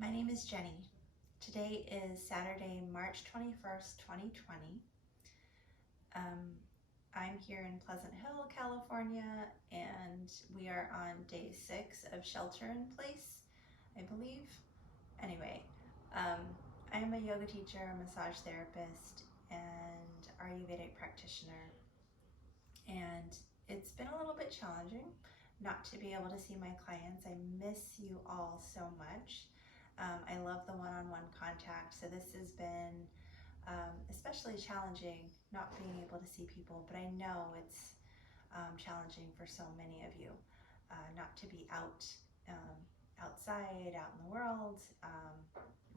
My name is Jenny. Today is Saturday, March 21st, 2020. I'm here in Pleasant Hill, California, and we are on day 6 of shelter in place, I believe. Anyway, I am a yoga teacher, a massage therapist, and Ayurvedic practitioner. And it's been a little bit challenging not to be able to see my clients. I miss you all so much. I love the one-on-one contact, so this has been especially challenging not being able to see people, but I know it's challenging for so many of you not to be outside, out in the world,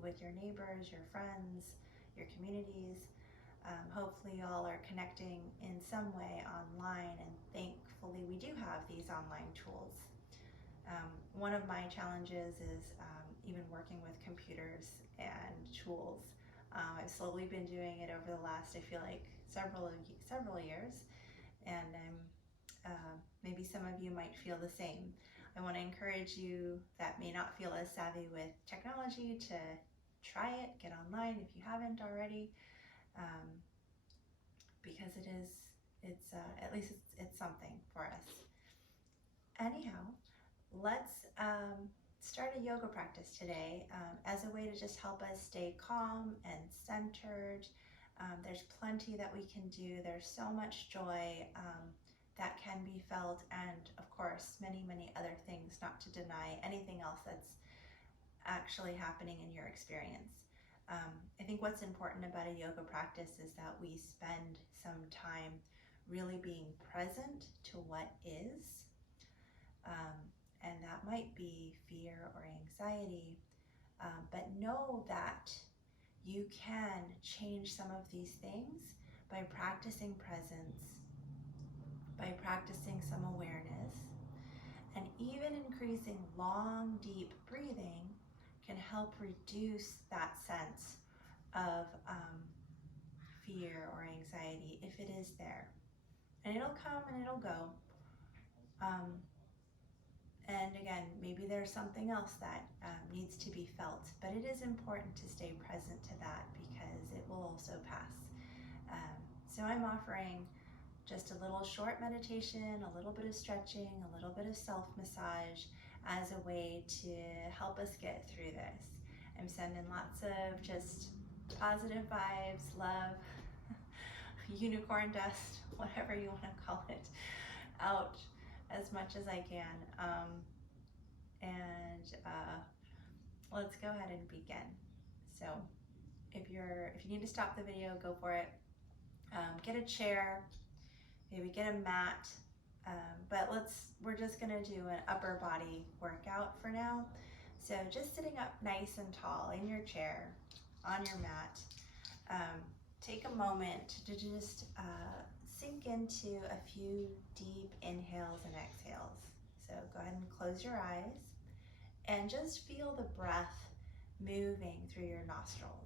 with your neighbors, your friends, your communities. Hopefully you all are connecting in some way online, and thankfully we do have these online tools. One of my challenges is even working with computers and tools. I've slowly been doing it over the last, I feel like, several years, and maybe some of you might feel the same. I want to encourage you that may not feel as savvy with technology to try it, get online if you haven't already, because at least it's something for us. Anyhow, let's start a yoga practice today as a way to just help us stay calm and centered. There's plenty that we can do. There's so much joy that can be felt, and of course many other things, not to deny anything else that's actually happening in your experience. I think what's important about a yoga practice is that we spend some time really being present to what is. And that might be fear or anxiety, but know that you can change some of these things by practicing presence, by practicing some awareness, and even increasing long, deep breathing can help reduce that sense of fear or anxiety if it is there. And it'll come and it'll go. And again, maybe there's something else that needs to be felt, but it is important to stay present to that because it will also pass. So I'm offering just a little short meditation, a little bit of stretching, a little bit of self-massage as a way to help us get through this. I'm sending lots of just positive vibes, love, unicorn dust, whatever you want to call it, out as much as I can. Let's go ahead and begin. So if you need to stop the video, go for it. Get a chair, maybe get a mat, but we're just gonna do an upper body workout for now. So just sitting up nice and tall in your chair, on your mat, take a moment to just sink into a few deep inhales and exhales. So go ahead and close your eyes and just feel the breath moving through your nostrils.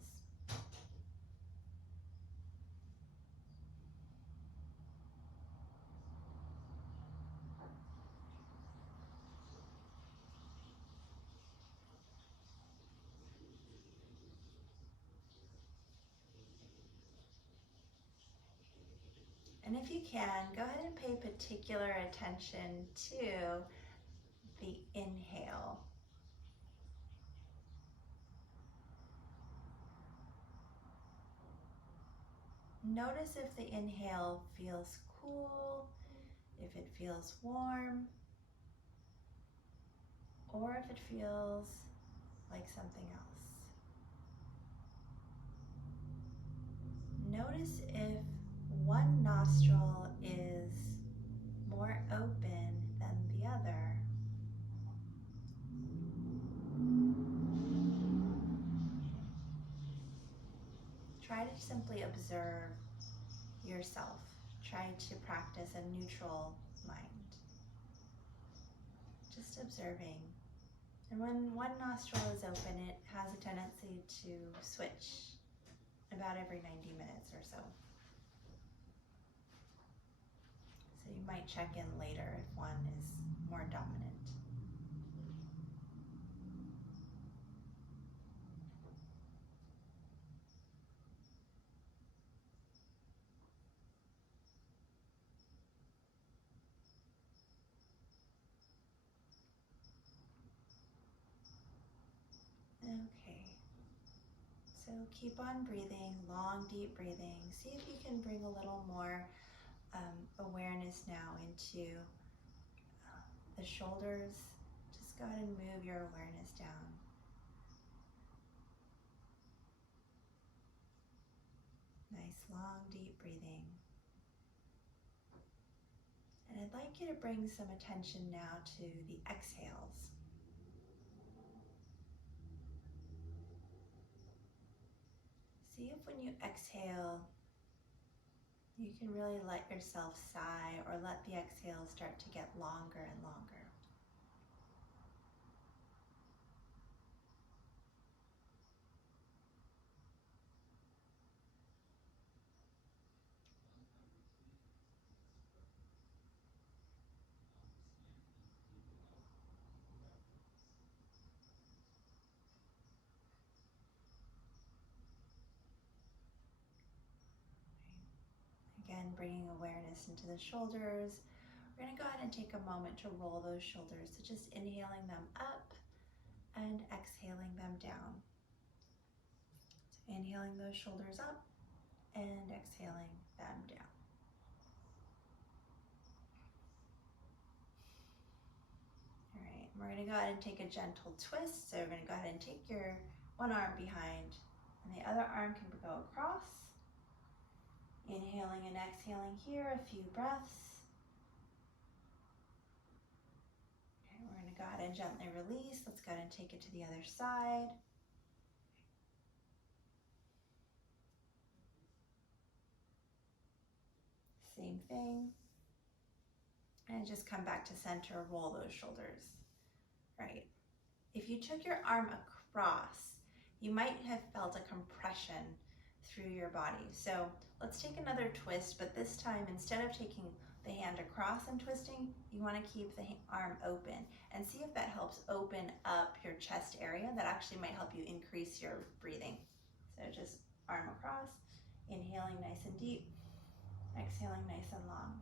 And if you can, go ahead and pay particular attention to the inhale. Notice if the inhale feels cool, if it feels warm, or if it feels like something else. Notice if one nostril is more open than the other. Try to simply observe yourself. Try to practice a neutral mind. Just observing. And when one nostril is open, it has a tendency to switch about every 90 minutes or so. So you might check in later if one is more dominant. So keep on breathing, long, deep breathing. See if you can bring a little more awareness now into the shoulders. Just go ahead and move your awareness down. Nice, long, deep breathing. And I'd like you to bring some attention now to the exhales. See if when you exhale, you can really let yourself sigh or let the exhale start to get longer and longer. Again, bringing awareness into the shoulders. We're going to go ahead and take a moment to roll those shoulders. So just inhaling them up and exhaling them down. So inhaling those shoulders up and exhaling them down. All right, we're going to go ahead and take a gentle twist. So we're going to go ahead and take your one arm behind and the other arm can go across. Inhaling and exhaling here, a few breaths. Okay, we're going to go ahead and gently release. Let's go ahead and take it to the other side. Same thing. And just come back to center, roll those shoulders. Right. If you took your arm across, you might have felt a compression through your body. So let's take another twist, but this time instead of taking the hand across and twisting, you want to keep the arm open and see if that helps open up your chest area. That actually might help you increase your breathing. So just arm across, inhaling nice and deep, exhaling nice and long.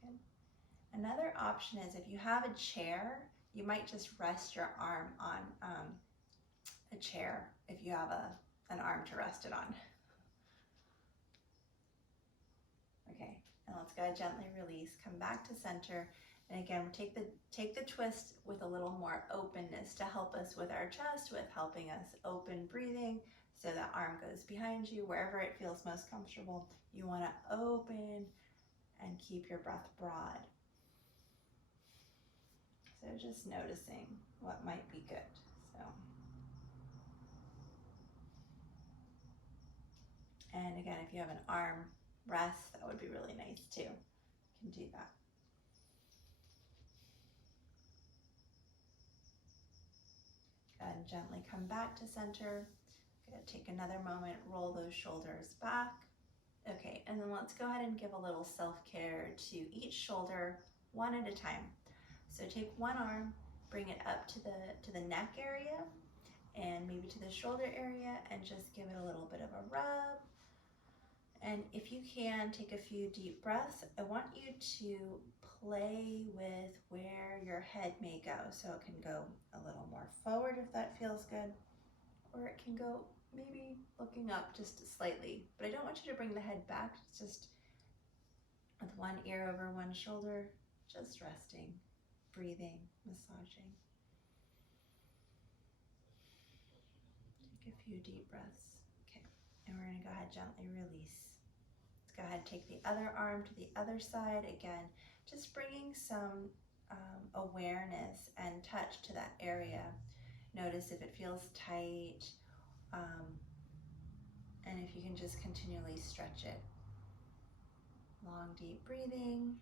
Good. Another option is if you have a chair, you might just rest your arm on a chair if you have an arm to rest it on. Okay, and let's go ahead, gently release, come back to center. And again, take the twist with a little more openness to help us with our chest, with helping us open breathing. So that arm goes behind you, wherever it feels most comfortable. You want to open and keep your breath broad. So just noticing what might be good. So, and again, if you have an arm rest, that would be really nice too. You can do that. Go ahead and gently come back to center. Good. Take another moment, roll those shoulders back. Okay, and then let's go ahead and give a little self-care to each shoulder one at a time. So take one arm, bring it up to the neck area and maybe to the shoulder area and just give it a little bit of a rub. And if you can, take a few deep breaths. I want you to play with where your head may go. So it can go a little more forward if that feels good, or it can go maybe looking up just slightly. But I don't want you to bring the head back. It's just with one ear over one shoulder, just resting, breathing, massaging. Take a few deep breaths. Okay, and we're gonna go ahead, gently release. Let's go ahead and take the other arm to the other side. Again, just bringing some awareness and touch to that area. Notice if it feels tight, and if you can just continually stretch it. Long, deep breathing.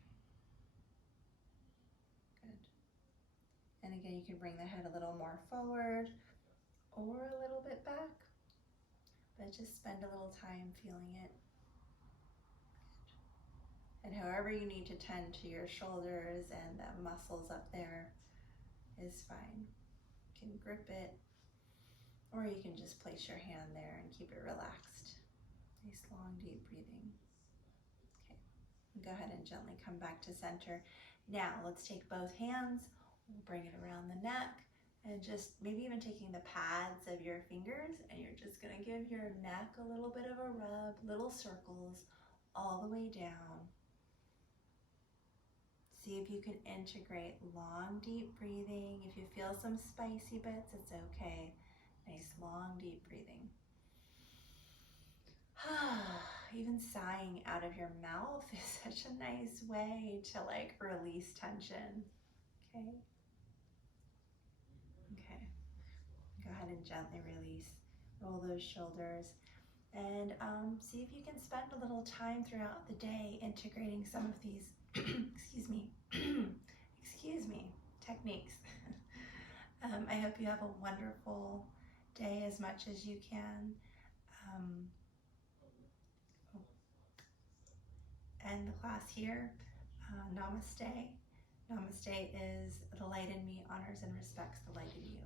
Good. And again, you can bring the head a little more forward or a little bit back, but just spend a little time feeling it. Good. And however you need to tend to your shoulders and the muscles up there is fine. You can grip it, or you can just place your hand there and keep it relaxed. Nice, long, deep breathing. Okay, go ahead and gently come back to center. Now, let's take both hands, we'll bring it around the neck, And just maybe even taking the pads of your fingers, and you're just gonna give your neck a little bit of a rub, little circles all the way down. See if you can integrate long, deep breathing. If you feel some spicy bits, it's okay. Nice, long, deep breathing. Even sighing out of your mouth is such a nice way to like release tension. Okay. Okay. Go ahead and gently release. Roll those shoulders. And see if you can spend a little time throughout the day integrating some of these, excuse me, excuse me, techniques. I hope you have a wonderful day as much as you can. End the class here. Namaste. Namaste is the light in me honors and respects the light in you.